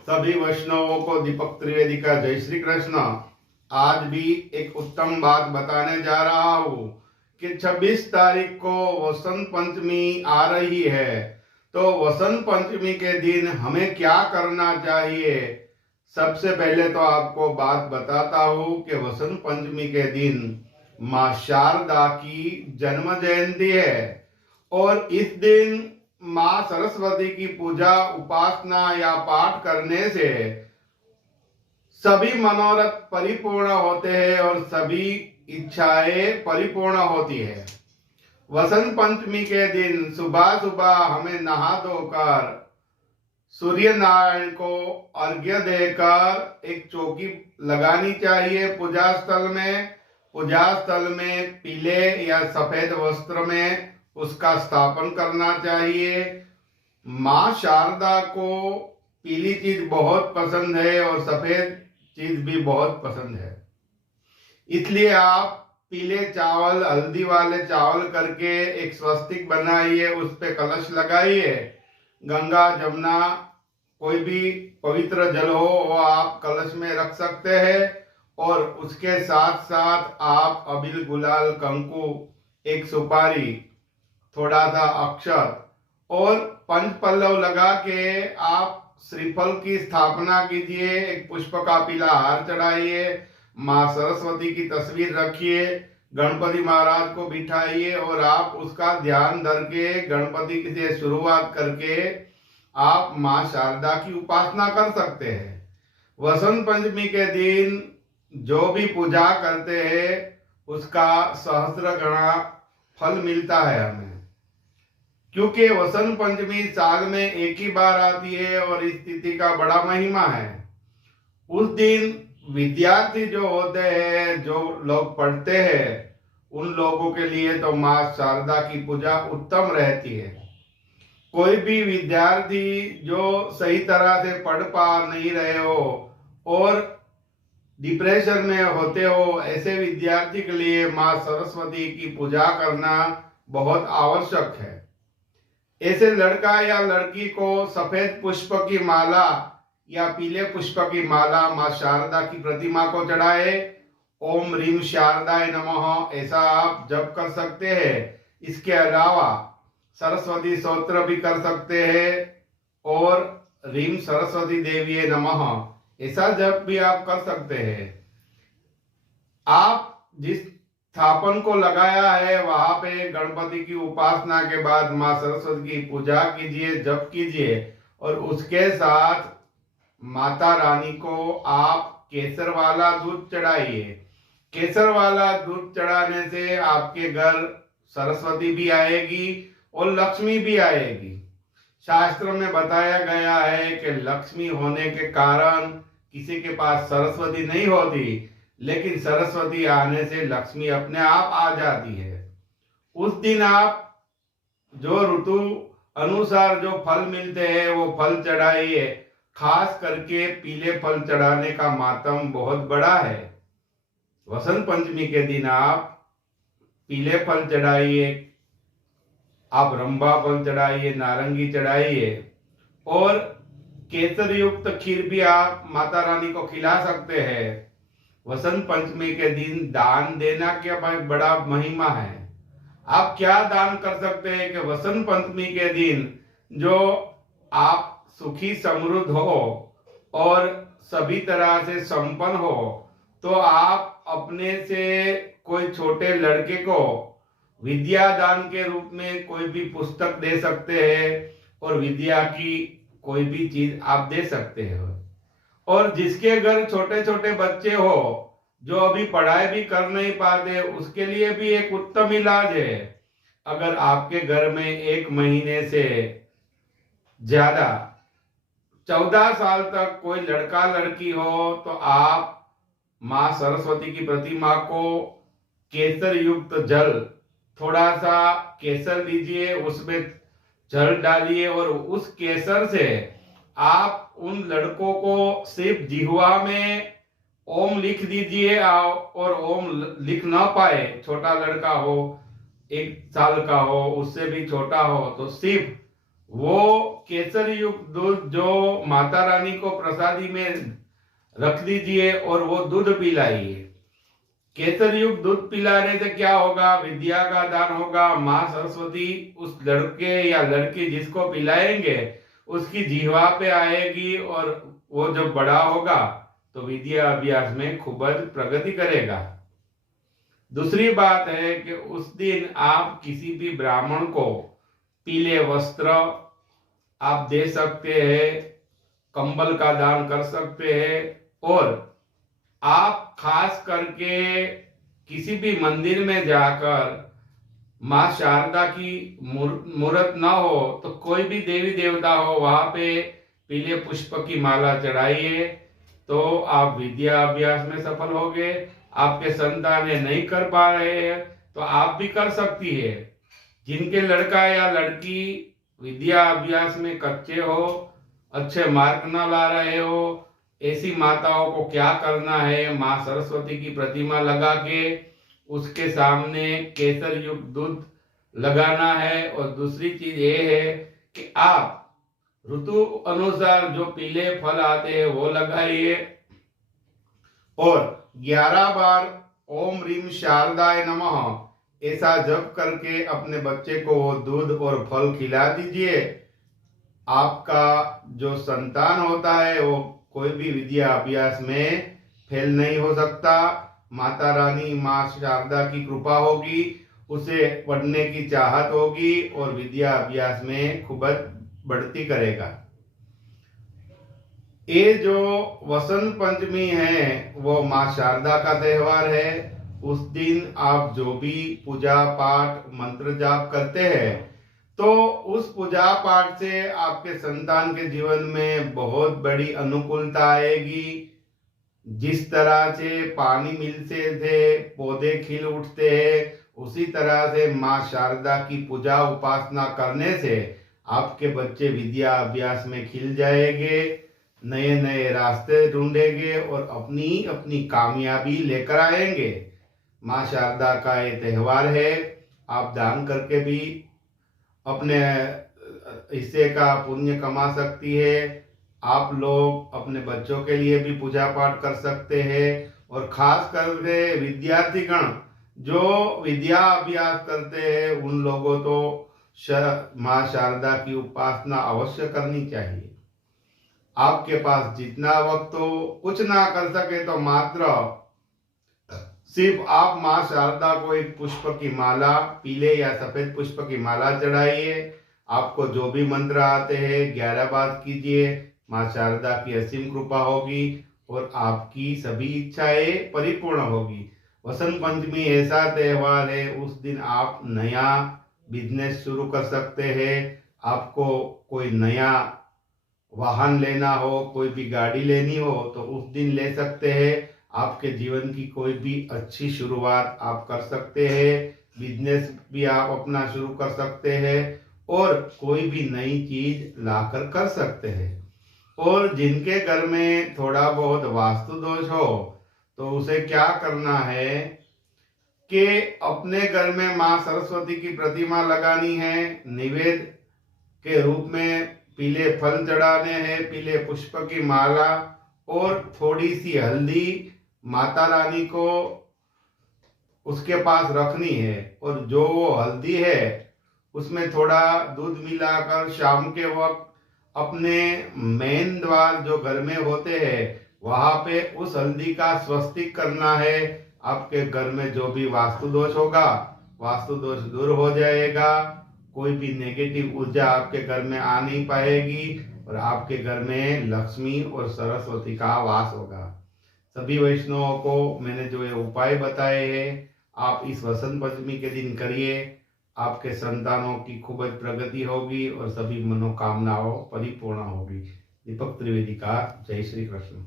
सभी वैष्णवों को दीपक त्रिवेदी का जय श्री कृष्ण। आज भी एक उत्तम बात बताने जा रहा हूँ कि 26 तारीख को वसंत पंचमी आ रही है। तो वसंत पंचमी के दिन हमें क्या करना चाहिए। सबसे पहले तो आपको बात बताता हूँ कि वसंत पंचमी के दिन माँ शारदा की जन्म जयंती है और इस दिन माँ सरस्वती की पूजा उपासना या पाठ करने से सभी मनोरथ परिपूर्ण होते हैं और सभी इच्छाएं परिपूर्ण होती है। वसंत पंचमी के दिन सुबह सुबह हमें नहा धोकर सूर्य नारायण को अर्घ्य देकर एक चौकी लगानी चाहिए पूजा स्थल में। पूजा स्थल में पीले या सफेद वस्त्र में उसका स्थापन करना चाहिए। माँ शारदा को पीली चीज बहुत पसंद है और सफेद चीज भी बहुत पसंद है, इसलिए आप पीले चावल, हल्दी वाले चावल करके एक स्वस्तिक बनाइए, उस पे कलश लगाइए। गंगा जमुना कोई भी पवित्र जल हो वो आप कलश में रख सकते हैं और उसके साथ साथ आप अबील, गुलाल, कंकु, एक सुपारी, थोड़ा सा अक्षत और पंच पल्लव लगा के आप श्रीफल की स्थापना कीजिए। एक पुष्प का पीला हार चढ़ाइए, माँ सरस्वती की तस्वीर रखिए, गणपति महाराज को बिठाइए और आप उसका ध्यान धर के गणपति से शुरुआत करके आप माँ शारदा की उपासना कर सकते हैं। वसंत पंचमी के दिन जो भी पूजा करते हैं उसका सहस्त्र गणा फल मिलता है हमें, क्योंकि वसंत पंचमी साल में एक ही बार आती है और इस तिथि का बड़ा महिमा है। उस दिन विद्यार्थी जो होते हैं, जो लोग पढ़ते हैं, उन लोगों के लिए तो माँ शारदा की पूजा उत्तम रहती है। कोई भी विद्यार्थी जो सही तरह से पढ़ पा नहीं रहे हो और डिप्रेशन में होते हो, ऐसे विद्यार्थी के लिए माँ सरस्वती की पूजा करना बहुत आवश्यक है। ऐसे लड़का या लड़की को सफेद पुष्प की माला या पीले पुष्प की माला माँ शारदा की प्रतिमा को चढ़ाए। ओम ह्रीम शारदाय नमः ऐसा आप जप कर सकते हैं। इसके अलावा सरस्वती स्तोत्र भी कर सकते हैं और ह्रीम सरस्वती देवी नमः ऐसा जप भी आप कर सकते हैं। आप जिस स्थापन को लगाया है वहां पे गणपति की उपासना के बाद माँ सरस्वती की पूजा कीजिए, जप कीजिए और उसके साथ माता रानी को आप केसर वाला दूध चढ़ाइए। केसर वाला दूध चढ़ाने से आपके घर सरस्वती भी आएगी और लक्ष्मी भी आएगी। शास्त्र में बताया गया है कि लक्ष्मी होने के कारण किसी के पास सरस्वती नहीं होती, लेकिन सरस्वती आने से लक्ष्मी अपने आप आ जाती है। उस दिन आप जो ऋतु अनुसार जो फल मिलते हैं वो फल चढ़ाइए। खास करके पीले फल चढ़ाने का मातम बहुत बड़ा है। वसंत पंचमी के दिन आप पीले फल चढ़ाइए, आप रंभा फल चढ़ाइए, नारंगी चढ़ाइए और केसर युक्त खीर भी आप माता रानी को खिला सकते हैं। वसंत पंचमी के दिन दान देना क्या बड़ा महिमा है। आप क्या दान कर सकते हैं कि वसंत पंचमी के दिन जो आप सुखी समृद्ध हो और सभी तरह से संपन्न हो, तो आप अपने से कोई छोटे लड़के को विद्या दान के रूप में कोई भी पुस्तक दे सकते हैं और विद्या की कोई भी चीज आप दे सकते हो। और जिसके घर छोटे छोटे बच्चे हो जो अभी पढ़ाई भी कर नहीं पाते, उसके लिए भी एक उत्तम इलाज है। अगर आपके घर में 1 महीने से ज्यादा 14 साल तक कोई लड़का लड़की हो तो आप माँ सरस्वती की प्रतिमा को केसर युक्त जल, थोड़ा सा केसर लीजिए, उसमें जल डालिए और उस केसर से आप उन लड़कों को सिर्फ जिह्वा में ओम लिख दीजिए और ओम लिख ना पाए, छोटा लड़का हो, 1 साल का हो, उससे भी छोटा हो, तो सिर्फ वो केसर युक्त दूध जो माता रानी को प्रसादी में रख दीजिए और वो दूध पिलाइए। केसर युक्त दूध पिलाने से क्या होगा? विद्या का दान होगा। माँ सरस्वती उस लड़के या लड़की जिसको पिलाएंगे उसकी जीवा पे आएगी और वो जब बड़ा होगा तो विद्या अभ्यास में खूब प्रगति करेगा। दूसरी बात है कि उस दिन आप किसी भी ब्राह्मण को पीले वस्त्र आप दे सकते हैं, कंबल का दान कर सकते हैं और आप खास करके किसी भी मंदिर में जाकर माँ शारदा की मूर्त ना हो तो कोई भी देवी देवता हो वहां पे पीले पुष्प की माला चढ़ाइए तो आप विद्या अभ्यास में सफल होगे। आपके संतान नहीं कर पा रहे हैं तो आप भी कर सकती है। जिनके लड़का या लड़की विद्या अभ्यास में कच्चे हो, अच्छे मार्क न ला रहे हो, ऐसी माताओं को क्या करना है? माँ सरस्वती की प्रतिमा लगा के उसके सामने केसर युक्त दूध लगाना है। और दूसरी चीज ये है कि आप ऋतु अनुसार जो पीले फल आते हैं वो लगाइए और 11 बार ओम ह्रीम शारदाय नमः ऐसा जप करके अपने बच्चे को वो दूध और फल खिला दीजिए। आपका जो संतान होता है वो कोई भी विद्या अभ्यास में फेल नहीं हो सकता। माता रानी माँ शारदा की कृपा होगी, उसे पढ़ने की चाहत होगी और विद्या अभ्यास में खूब बढ़ती करेगा। ये जो वसंत पंचमी है वो माँ शारदा का त्योहार है। उस दिन आप जो भी पूजा पाठ मंत्र जाप करते हैं तो उस पूजा पाठ से आपके संतान के जीवन में बहुत बड़ी अनुकूलता आएगी। जिस तरह से पानी मिलते थे पौधे खिल उठते हैं उसी तरह से माँ शारदा की पूजा उपासना करने से आपके बच्चे विद्या अभ्यास में खिल जाएंगे, नए नए रास्ते ढूंढेंगे और अपनी अपनी कामयाबी लेकर आएंगे। माँ शारदा का ये त्योहार है। आप दान करके भी अपने हिस्से का पुण्य कमा सकती है। आप लोग अपने बच्चों के लिए भी पूजा पाठ कर सकते हैं और खास करके विद्यार्थीगण जो विद्या अभ्यास करते हैं उन लोगों तो माँ शारदा की उपासना अवश्य करनी चाहिए। आपके पास जितना वक्त हो, कुछ ना कर सके तो मात्र सिर्फ आप माँ शारदा को एक पुष्प की माला, पीले या सफेद पुष्प की माला चढ़ाइए। आपको जो भी मंत्र आते हैं 11 बार कीजिए, माँ शारदा की असीम कृपा होगी और आपकी सभी इच्छाएं परिपूर्ण होगी। वसंत पंचमी ऐसा त्योहार है, उस दिन आप नया बिजनेस शुरू कर सकते हैं। आपको कोई नया वाहन लेना हो, कोई भी गाड़ी लेनी हो तो उस दिन ले सकते हैं। आपके जीवन की कोई भी अच्छी शुरुआत आप कर सकते हैं। बिजनेस भी आप अपना शुरू कर सकते हैं और कोई भी नई चीज लाकर कर सकते हैं। और जिनके घर में थोड़ा बहुत वास्तु दोष हो तो उसे क्या करना है कि अपने घर में माँ सरस्वती की प्रतिमा लगानी है, निवेद के रूप में पीले फल चढ़ाने हैं, पीले पुष्प की माला और थोड़ी सी हल्दी माता रानी को उसके पास रखनी है। और जो वो हल्दी है उसमें थोड़ा दूध मिलाकर शाम के वक्त अपने मेन द्वार जो घर में होते हैं वहां पे उस हल्दी का स्वस्तिक करना है। आपके घर में जो भी वास्तु दोष होगा वास्तु दोष दूर हो जाएगा। कोई भी नेगेटिव ऊर्जा आपके घर में आ नहीं पाएगी और आपके घर में लक्ष्मी और सरस्वती का वास होगा। सभी वैष्णवों को मैंने जो ये उपाय बताए हैं आप इस वसंत पंचमी के दिन करिए। आपके संतानों की खूब प्रगति होगी और सभी मनोकामनाओं परिपूर्ण होगी। दीपक त्रिवेदी का जय श्री कृष्ण।